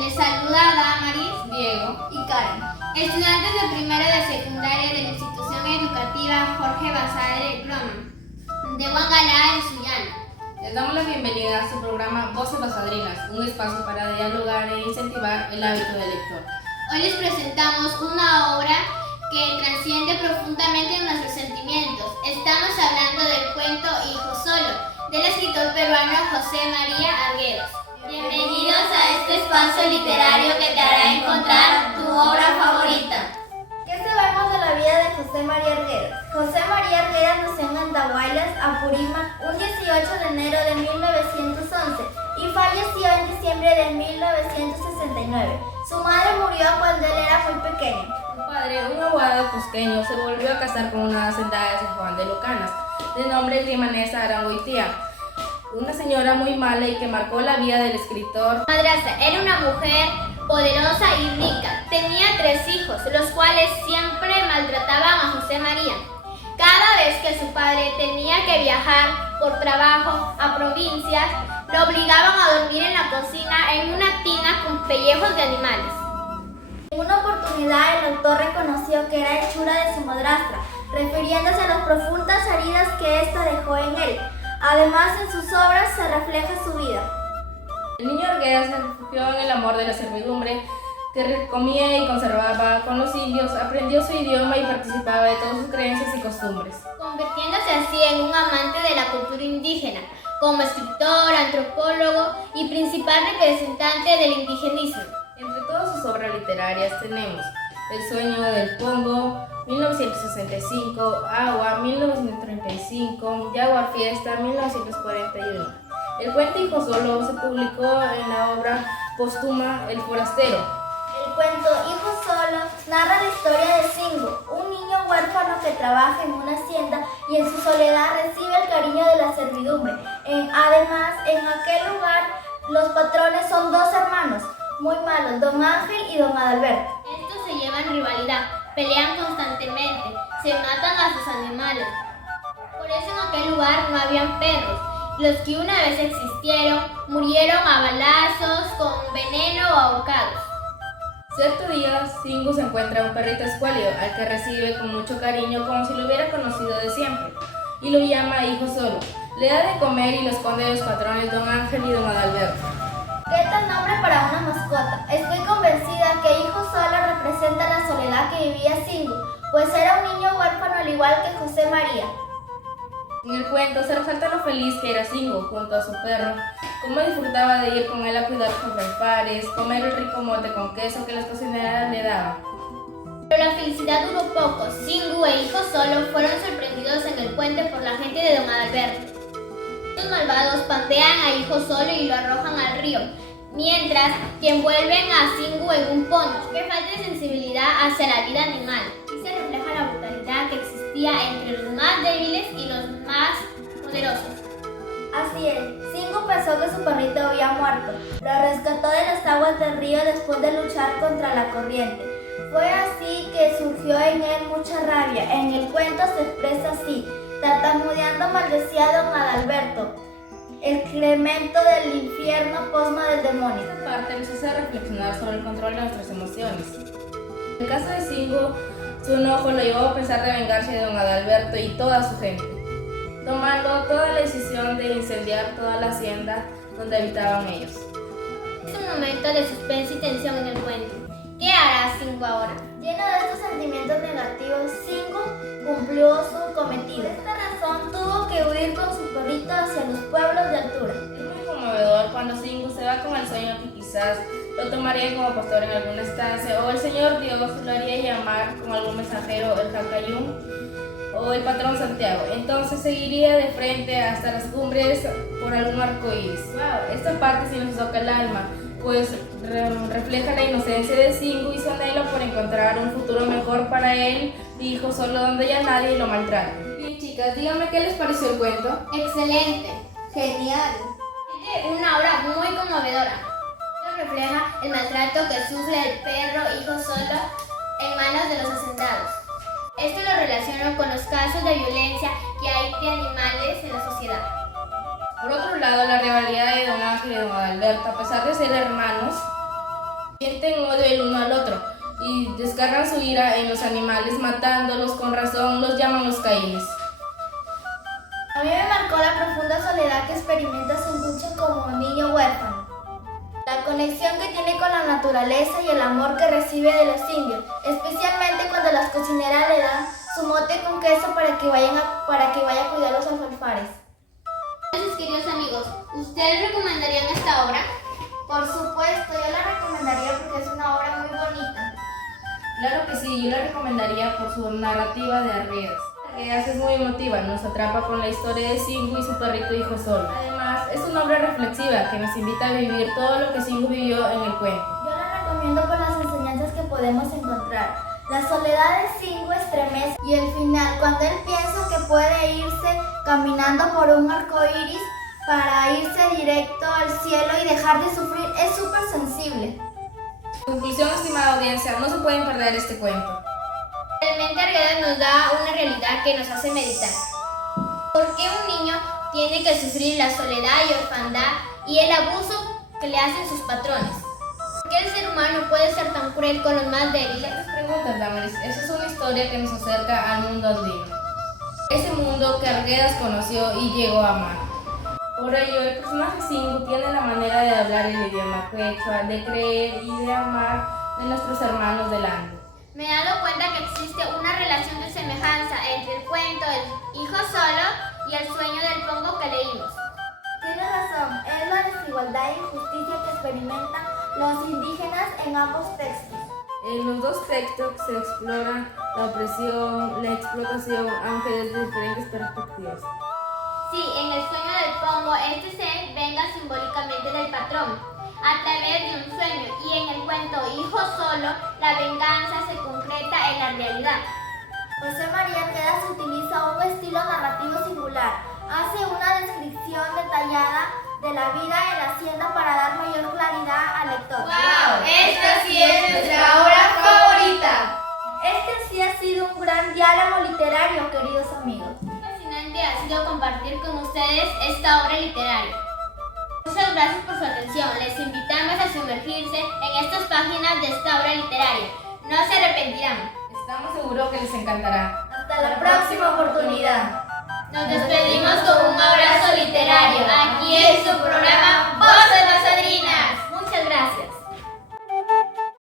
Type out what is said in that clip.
Les saluda Damaris, Diego y Karen, estudiantes de primero de secundaria de la institución educativa Jorge Basadre Roma, de Huangalá, en Sullana. les damos la bienvenida a su programa Voces Basadrinas, un espacio para dialogar e incentivar el hábito del lector. Hoy les presentamos una obra que trasciende profundamente nuestros sentimientos. Estamos hablando del cuento Hijo Solo, del escritor peruano José María Arguedas. Bienvenidos a este espacio literario que te hará encontrar tu obra favorita. ¿Qué sabemos de la vida de José María Arguedas? José María Arguedas nació en Andahuaylas, Apurímac, un 18 de enero de 1911 y falleció en diciembre de 1969. Su madre murió cuando él era muy pequeño. Su padre, un abogado cusqueño, se volvió a casar con una hacendada de San Juan de Lucanas, de nombre Grimanesa Arangoitía, una señora muy mala y que marcó la vida del escritor. Madrastra era una mujer poderosa y rica. Tenía 3 hijos, los cuales siempre maltrataban a José María. Cada vez que su padre tenía que viajar por trabajo a provincias, lo obligaban a dormir en la cocina en una tina con pellejos de animales. En una oportunidad el autor reconoció que era hechura de su madrastra, refiriéndose a las profundas heridas que ésta dejó en él. Además, en sus obras se refleja su vida. El niño Arguedas se refugió en el amor de la servidumbre, que comía y conservaba con los indios, aprendió su idioma y participaba de todas sus creencias y costumbres, Convirtiéndose así en un amante de la cultura indígena, como escritor, antropólogo y principal representante del indigenismo. Entre todas sus obras literarias tenemos El sueño del Pongo, 1965, Agua, 1935, Jaguar Fiesta, 1941. El cuento Hijo Solo se publicó en la obra póstuma El Forastero. El cuento Hijo Solo narra la historia de Singo, un niño huérfano que trabaja en una hacienda y en su soledad recibe el cariño de la servidumbre. Además, en aquel lugar los patrones son 2 hermanos muy malos, Don Ángel y Don Adalberto. Estos se llevan rivalidad, pelean constantemente, se matan a sus animales. Por eso en aquel lugar no habían perros. Los que una vez existieron murieron a balazos, con veneno o ahorcados. Cierto día, Singo se encuentra un perrito escuálido al que recibe con mucho cariño como si lo hubiera conocido de siempre y lo llama Hijo Solo. Le da de comer y lo esconde de los patrones Don Ángel y Don Adalberto. ¿Qué tal nombre para una mascota? Estoy convencida que Hijo Solo representa la soledad que vivía Singo, pues era un niño huérfano al igual que José María. En el cuento se resalta lo feliz que era Singo junto a su perro, cómo disfrutaba de ir con él a cuidar sus alfares, comer el rico mote con queso que las cocineras le daban. Pero la felicidad duró poco. Singo e Hijo Solo fueron sorprendidos en el puente por la gente de Don Adalberto. Los malvados pantean a Hijo Solo y lo arrojan al río, mientras que envuelven a Singo en un poncho. Que falta de sensibilidad hacia la vida animal. Y se refleja la brutalidad que existía entre los más débiles y los más poderosos. Así es, Singo pensó que su perrito había muerto. Lo rescató de las aguas del río después de luchar contra la corriente. Fue así que surgió en él mucha rabia. En el cuento se expresa así: tartamudeando maldecía a Don Adalberto, excremento del infierno, posma del demonio. Esta parte nos hace reflexionar sobre el control de nuestras emociones. En el caso de Singo, su enojo lo llevó a pensar de vengarse de Don Adalberto y toda su gente, tomando toda la decisión de incendiar toda la hacienda donde habitaban ellos. Es un momento de suspenso y tensión en el cuento. ¿Qué hará Singo ahora? Lleno de estos sentimientos negativos, Singo cumplió su cometido. Por esta razón tuvo que huir con su perrito hacia los pueblos de altura. Es muy conmovedor cuando Singo se va con el sueño que quizás lo tomaría como pastor en alguna estancia, o el Señor Dios lo haría llamar con algún mensajero, el Jacayún o el patrón Santiago. Entonces seguiría de frente hasta las cumbres por algún arco iris. Wow, esta parte sí nos toca el alma, pues refleja la inocencia de Singo y su anhelo por encontrar un futuro mejor para él, Hijo Solo, donde ya nadie lo maltrata. Bien, chicas, díganme qué les pareció el cuento. Excelente. Genial. Es una obra muy conmovedora. Esto refleja el maltrato que sufre el perro Hijo Solo en manos de los hacendados. Esto lo relaciono con los casos de violencia que hay de animales en la sociedad. Por otro lado, la rivalidad de Don Ángel y Don Adalberto, a pesar de ser hermanos, y descargan su ira en los animales, matándolos con razón, los llaman los Caínes. A mí me marcó la profunda soledad que experimenta Sunguche como un niño huérfano. La conexión que tiene con la naturaleza y el amor que recibe de los indios, especialmente cuando las cocineras le dan su mote con queso para que vaya a cuidar los alfalfares. Entonces, queridos amigos, ¿ustedes recomendarían esta obra? Por supuesto, yo la recomendaría porque es una obra muy bonita. Claro que sí, yo la recomendaría por su narrativa de Arreas. Arreas es muy emotiva, nos atrapa con la historia de Singu y su perrito hijo Solo. Además, es una obra reflexiva que nos invita a vivir todo lo que Singu vivió en el cuento. Yo la recomiendo por las enseñanzas que podemos encontrar. La soledad de Singu estremece y el final, cuando él piensa que puede irse caminando por un arco iris para irse directo al cielo y dejar de sufrir, es súper sensible. Conclusión, estimada audiencia, no se pueden perder este cuento. Realmente Arguedas nos da una realidad que nos hace meditar. ¿Por qué un niño tiene que sufrir la soledad y orfandad y el abuso que le hacen sus patrones? ¿Por qué el ser humano puede ser tan cruel con los más débiles? Estas preguntas, Damaris, esa es una historia que nos acerca al mundo andino. Ese mundo que Arguedas conoció y llegó a amar. Por ello, el personaje Singu tiene la manera de hablar el idioma quechua, de creer y de amar de nuestros hermanos del Ande. Me he dado cuenta que existe una relación de semejanza entre el cuento del hijo solo y el sueño del pongo que leímos. Tiene razón, es la desigualdad e injusticia que experimentan los indígenas en ambos textos. En los dos textos se explora la opresión, la explotación, aunque desde diferentes perspectivas. Sí, en el sueño del pongo, este se venga simbólicamente del patrón, a través de un sueño, y en el cuento Hijo Solo, la venganza se concreta en la realidad. José María Arguedas utiliza un estilo narrativo singular. Hace una descripción detallada de la vida en la hacienda para dar mayor claridad al lector. ¡Wow! ¡Esta sí es nuestra obra favorita! Este sí ha sido un gran diálogo literario, queridos amigos. Fascinante ha sido compartir con ustedes esta obra literaria. Muchas gracias por su atención. Les invitamos a sumergirse en estas páginas de esta obra literaria. No se arrepentirán. Estamos seguros que les encantará. Hasta la próxima oportunidad. Nos despedimos con un abrazo literario aquí en su programa Voces Pasadrinas. Muchas gracias.